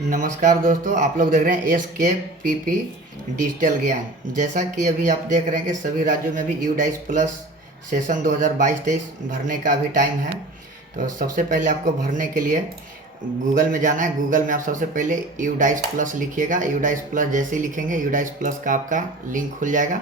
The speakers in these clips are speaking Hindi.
नमस्कार दोस्तों, आप लोग देख रहे हैं एस के पी पी डिजिटल ज्ञान। जैसा कि अभी आप देख रहे हैं कि सभी राज्यों में भी यूडाइस प्लस सेशन 2022-23 भरने का अभी टाइम है। तो सबसे पहले आपको भरने के लिए गूगल में जाना है। गूगल में आप सबसे पहले यूडाइस प्लस लिखिएगा। यूडाइस प्लस जैसे ही लिखेंगे यूडाइस प्लस का आपका लिंक खुल जाएगा।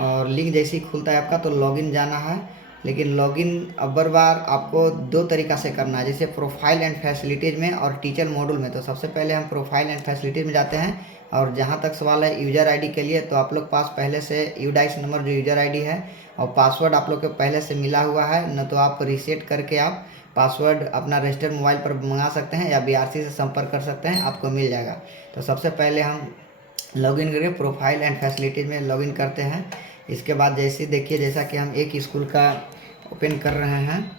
और लिंक जैसे ही खुलता है आपका तो लॉगिन जाना है। लेकिन लॉगिन अब्बर बार आपको दो तरीक़ा से करना है, जैसे प्रोफाइल एंड फैसिलिटीज़ में और टीचर मॉड्यूल में। तो सबसे पहले हम प्रोफाइल एंड फैसिलिटीज़ में जाते हैं। और जहाँ तक सवाल है यूज़र आईडी के लिए, तो आप लोग पास पहले से यूडाइस नंबर जो यूज़र आईडी है और पासवर्ड आप लोग के पहले से मिला हुआ है न, तो आप रीसेट करके आप पासवर्ड अपना रजिस्टर्ड मोबाइल पर मंगा सकते हैं या बीआरसी से संपर्क कर सकते हैं, आपको मिल जाएगा। तो सबसे पहले हम लॉगिन करके प्रोफाइल एंड फैसिलिटीज़ में लॉगिन करते हैं। इसके बाद जैसे देखिए, जैसा कि हम एक स्कूल का ओपन कर रहे हैं।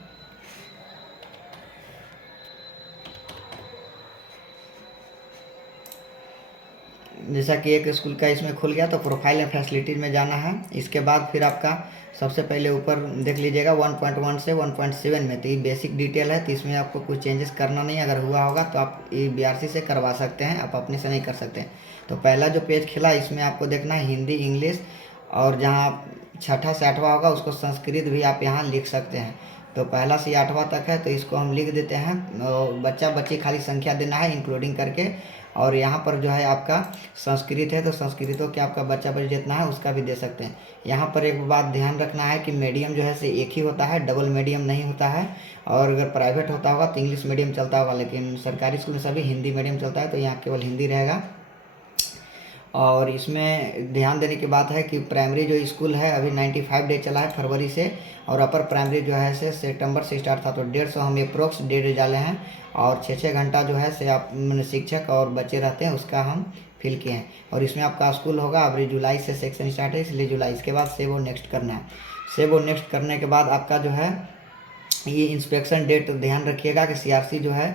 जैसा कि एक स्कूल का इसमें खुल गया तो प्रोफाइल एंड फैसिलिटीज़ में जाना है। इसके बाद फिर आपका सबसे पहले ऊपर देख लीजिएगा 1.1 से 1.7 में, तो ये बेसिक डिटेल है, तो इसमें आपको कुछ चेंजेस करना नहीं। अगर हुआ होगा तो आप ये बीआरसी से करवा सकते हैं, आप अपने से नहीं कर सकते। तो पहला जो पेज खिला इसमें आपको देखना है हिंदी इंग्लिश, और जहाँ छठा से आठवां होगा उसको संस्कृत भी आप यहाँ लिख सकते हैं। तो पहला से आठवां तक है तो इसको हम लिख देते हैं। और बच्चा बच्ची खाली संख्या देना है इंक्लूडिंग करके। और यहाँ पर जो है आपका संस्कृत है तो संस्कृतों के आपका बच्चा बच्ची जितना है उसका भी दे सकते हैं। यहाँ पर एक बात ध्यान रखना है कि मीडियम जो है से एक ही होता है, डबल मीडियम नहीं होता है। और अगर प्राइवेट होता होगा तो इंग्लिश मीडियम चलता होगा, लेकिन सरकारी स्कूल में सभी हिंदी मीडियम चलता है, तो यहाँ केवल हिंदी रहेगा। और इसमें ध्यान देने की बात है कि प्राइमरी जो स्कूल है अभी 95 डे चला है फरवरी से, और अपर प्राइमरी जो है से सितंबर से स्टार्ट था, तो 150 हम अप्रोक्स डेट डाले हैं। और 6-6 घंटा जो है से आप शिक्षक और बच्चे रहते हैं उसका हम फिल किए हैं। और इसमें आपका स्कूल होगा अभी जुलाई से सेक्शन स्टार्ट है, इसलिए जुलाई। इसके बाद सेव और नेक्स्ट करना है। सेव और नेक्स्ट करने के बाद आपका जो है ये इंस्पेक्शन डेट ध्यान रखिएगा कि सीआरसी जो है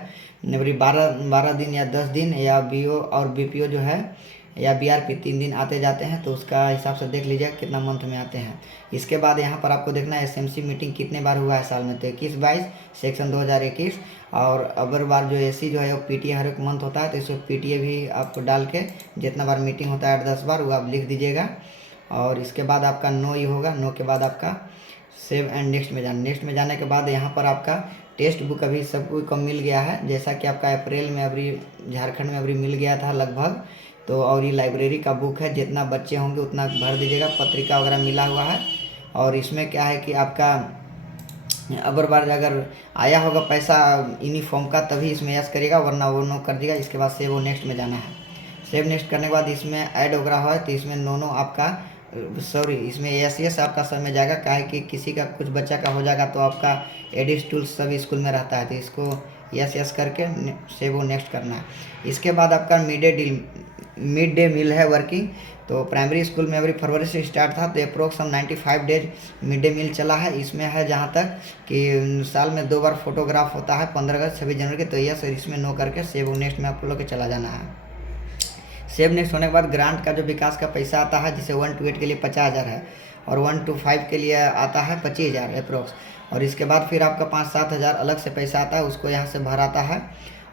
अभी 12 दिन या 10 दिन, या बीओ और बीपीओ जो है या बीआरपी 3 दिन आते जाते हैं, तो उसका हिसाब से देख लीजिए कितना मंथ में आते हैं। इसके बाद यहाँ पर आपको देखना है एसएमसी मीटिंग कितने बार हुआ है साल में, तो 21-22 सेक्शन 2021। और अगर बार जो एसी जो है वो पीटीए हर एक मंथ होता है, तो इसमें पीटीए भी आपको डाल के जितना बार मीटिंग होता है 8-10 बार वो आप लिख दीजिएगा। और इसके बाद आपका नो ही होगा। नो के बाद आपका सेव एंड नेक्स्ट में जाना। नेक्स्ट में जाने के बाद यहाँ पर आपका टेक्स्ट बुक अभी सबको मिल गया है, जैसा कि आपका अप्रैल में अभी झारखंड में अभी मिल गया था लगभग। तो और ये लाइब्रेरी का बुक है, जितना बच्चे होंगे उतना भर दीजिएगा। पत्रिका वगैरह मिला हुआ है। और इसमें क्या है कि आपका अगर बार अगर आया होगा पैसा यूनिफॉर्म का तभी इसमें यस करिएगा, वरना वो नो कर दिएगा। इसके बाद सेव और नेक्स्ट में जाना है। सेव नेक्स्ट करने के बाद इसमें ऐड वगैरह हो तो इसमें नो आपका सॉरी इसमें यस आपका सब में जाएगा। काहे कि किसी का कुछ बच्चा का हो जाएगा तो आपका एडिट टूल्स सभी स्कूल में रहता है, तो इसको यस करके सेव और नेक्स्ट करना है। इसके बाद आपका मिड डे मील है वर्किंग। तो प्राइमरी स्कूल में अभी फरवरी से स्टार्ट था, तो अप्रोक्स हम 95 डेज मिड डे मील चला है। इसमें है जहाँ तक कि साल में 2 बार फोटोग्राफ होता है, 15 अगस्त 26 जनवरी के। तो यस इसमें नो करके सेव नेक्स्ट में आप लोग के चला जाना है। सेव नेक्स्ट होने के बाद ग्रांट का जो विकास का पैसा आता है, जिसे 1 to 8 के लिए 50,000 है और 1 to 5 के लिए आता है 25,000 अप्रोक्स। और इसके बाद फिर आपका 5-7 हज़ार अलग से पैसा आता है, उसको यहाँ से भर आता है।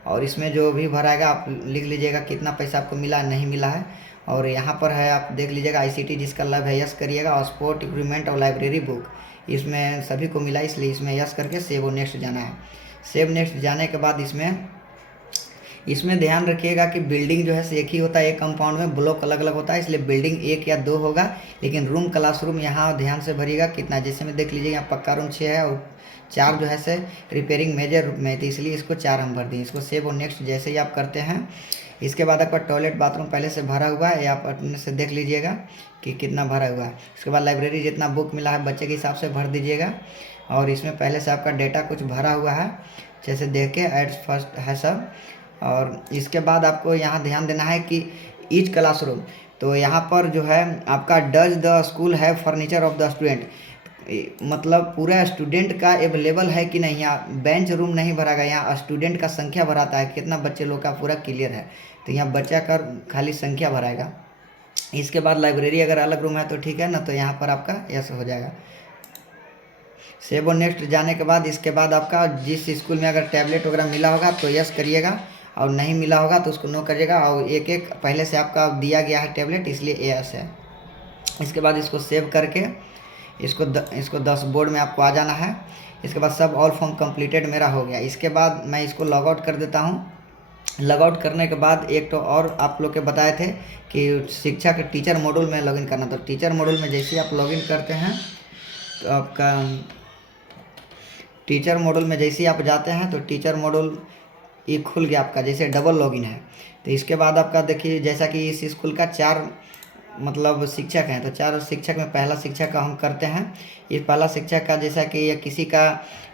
और इसमें जो भी भराएगा आप लिख लीजिएगा कितना पैसा आपको मिला नहीं मिला है। और यहाँ पर है आप देख लीजिएगा आईसीटी जिसका लाभ है यस करिएगा, और स्पोर्ट इक्विपमेंट और लाइब्रेरी बुक इसमें सभी को मिला, इसलिए इसमें यस करके सेव और नेक्स्ट जाना है। सेव नेक्स्ट जाने के बाद इसमें ध्यान रखिएगा कि बिल्डिंग जो है से एक ही होता है, एक कंपाउंड में ब्लॉक अलग अलग होता है, इसलिए बिल्डिंग 1 या 2 होगा। लेकिन रूम क्लासरूम यहाँ ध्यान से भरिएगा कितना, जैसे में देख लीजिए यहाँ पक्का रूम 6 है और 4 जो है से रिपेयरिंग मेजर में, तो इसलिए इसको 4 हम भर दें। इसको सेव और नेक्स्ट जैसे ही आप करते हैं, इसके बाद आपका टॉयलेट बाथरूम पहले से भरा हुआ है, या आप अपने से देख लीजिएगा कि कितना भरा हुआ है। उसके बाद लाइब्रेरी जितना बुक मिला है बच्चे के हिसाब से भर दीजिएगा। और इसमें पहले से आपका डेटा कुछ भरा हुआ है, जैसे देख के एड फर्स्ट है सब। और इसके बाद आपको यहाँ ध्यान देना है कि ईच क्लासरूम, तो यहाँ पर जो है आपका डज द स्कूल है फर्नीचर ऑफ द स्टूडेंट, मतलब पूरा स्टूडेंट का अवेलेबल है कि नहीं। यहाँ बेंच रूम नहीं भरागा, यहाँ स्टूडेंट का संख्या भराता है कितना बच्चे लोग का पूरा क्लियर है, तो यहाँ बच्चा का खाली संख्या भराएगा। इसके बाद लाइब्रेरी अगर अलग रूम है तो ठीक है ना, तो यहाँ पर आपका यस हो जाएगा। सेव और नेक्स्ट जाने के बाद इसके बाद आपका जिस स्कूल में अगर टैबलेट वगैरह मिला होगा तो यस करिएगा। और नहीं मिला होगा तो उसको नो करिएगा। और एक एक पहले से आपका दिया गया है टेबलेट, इसलिए एस है। इसके बाद इसको सेव करके इसको 10 बोर्ड में आपको आ जाना है। इसके बाद सब ऑल फॉर्म कंप्लीटेड मेरा हो गया। इसके बाद मैं इसको लॉग आउट कर देता हूँ। लॉग आउट करने के बाद एक तो और आप लोग के बताए थे कि शिक्षा के टीचर मॉड्यूल में लॉगिन करना। तो टीचर मॉड्यूल में जैसे ही आप लॉगिन करते हैं तो आपका टीचर मॉड्यूल में जैसे ही आप जाते हैं तो टीचर मॉड्यूल ये खुल गया आपका, जैसे डबल लॉगिन है। तो इसके बाद आपका देखिए जैसा कि इस स्कूल का 4 मतलब शिक्षक हैं, तो 4 शिक्षक में पहला शिक्षक का हम करते हैं। ये पहला शिक्षक का जैसा कि ये किसी का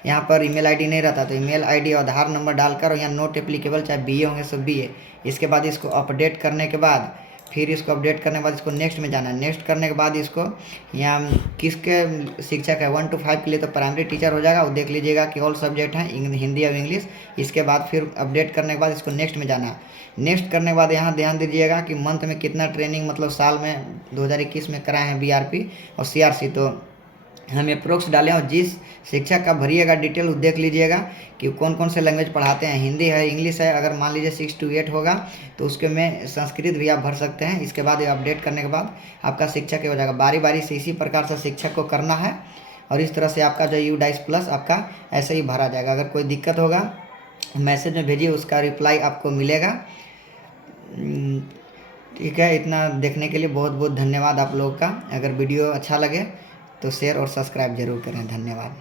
यहाँ पर ईमेल आईडी नहीं रहता तो ईमेल आईडी और आधार नंबर डालकर, और यहाँ नोट एप्लीकेबल चाहे बीए होंगे सो बीए। इसके बाद इसको अपडेट करने के बाद फिर इसको अपडेट करने के बाद इसको नेक्स्ट में जाना है। नेक्स्ट करने के बाद इसको यहाँ किसके शिक्षक है 1 to 5 के लिए तो प्राइमरी टीचर हो जाएगा, वो देख लीजिएगा कि ऑल सब्जेक्ट हैं हिंदी और इंग्लिश। इसके बाद फिर अपडेट करने के बाद इसको नेक्स्ट में जाना है। नेक्स्ट करने के बाद यहाँ ध्यान दीजिएगा कि मंथ में कितना ट्रेनिंग मतलब साल में 2021 में कराए हैं बीआरपी और सीआरसी। तो हम अप्रोक्स डालें, और जिस शिक्षक का भरिएगा डिटेल वो देख लीजिएगा कि कौन कौन से लैंग्वेज पढ़ाते हैं, हिंदी है, इंग्लिश है। अगर मान लीजिए 6 to 8 होगा तो उसके में संस्कृत भी आप भर सकते हैं। इसके बाद ये अपडेट करने के बाद आपका शिक्षक हो जाएगा। बारी बारी से इसी प्रकार से शिक्षक को करना है, और इस तरह से आपका जो यूडाइस प्लस आपका ऐसे ही भरा जाएगा। अगर कोई दिक्कत होगा मैसेज में भेजिए, उसका रिप्लाई आपको मिलेगा। ठीक है, इतना देखने के लिए बहुत बहुत धन्यवाद आप लोगों का। अगर वीडियो अच्छा लगे तो शेयर और सब्सक्राइब जरूर करें। धन्यवाद।